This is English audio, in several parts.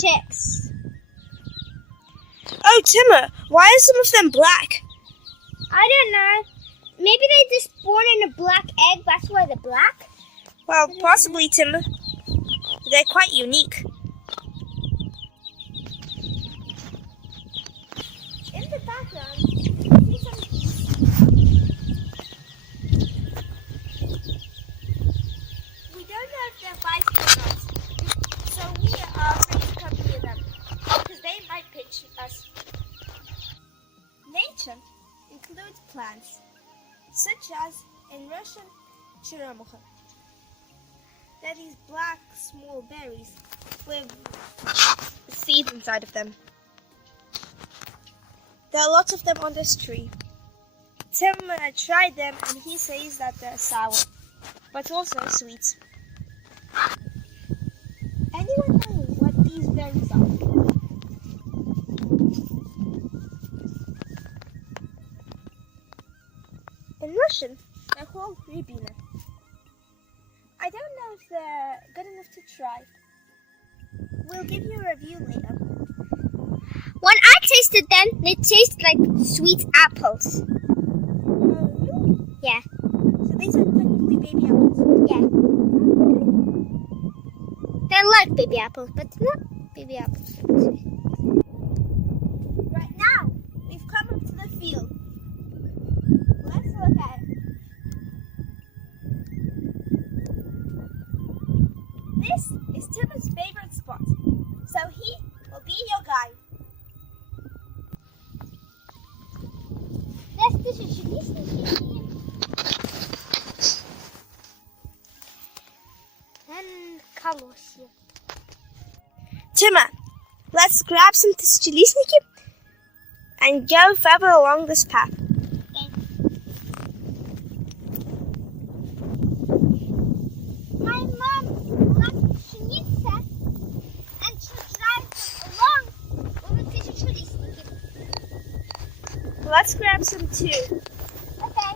chicks. Oh, Timur, why are some of them black? I don't know. Maybe they just born in a black egg, that's why they're black? Well, possibly, Timur. They're quite unique. In the background, you see some geese. We don't know if they're biting or not, so we are afraid to come near them, because they might pinch us. Nature includes plants, such as in Russian cheremukha. They're these black, small berries with seeds inside of them. There are lots of them on this tree. Tim tried them and he says that they're sour, but also sweet. Anyone know what these berries are? In Russian, they're called rybina. I don't know if they're good enough to try. We'll give you a review later. When I tasted them, they taste like sweet apples. Oh, really? Yeah. So these are technically baby apples? Yeah. They're like baby apples, but not baby apples. Right now, we've come up to the field. Let's look at it. This is Timur's favorite spot, so he will be your guide. This is and colors. Timur, let's grab some tishchelistniki and go further along this path. My mom loves pшеница and she drives along with the tishchelistniki. Let's grab some too. Okay.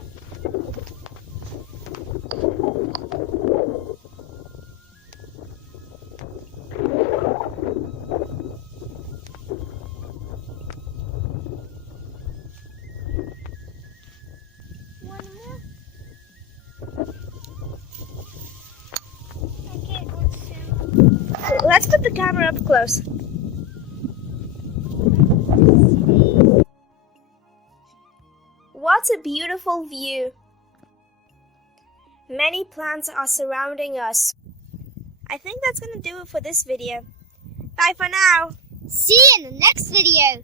One more. Okay, Let's put the camera up close. What a beautiful view. Many plants are surrounding us. I think that's going to do it for this video. Bye for now. See you in the next video.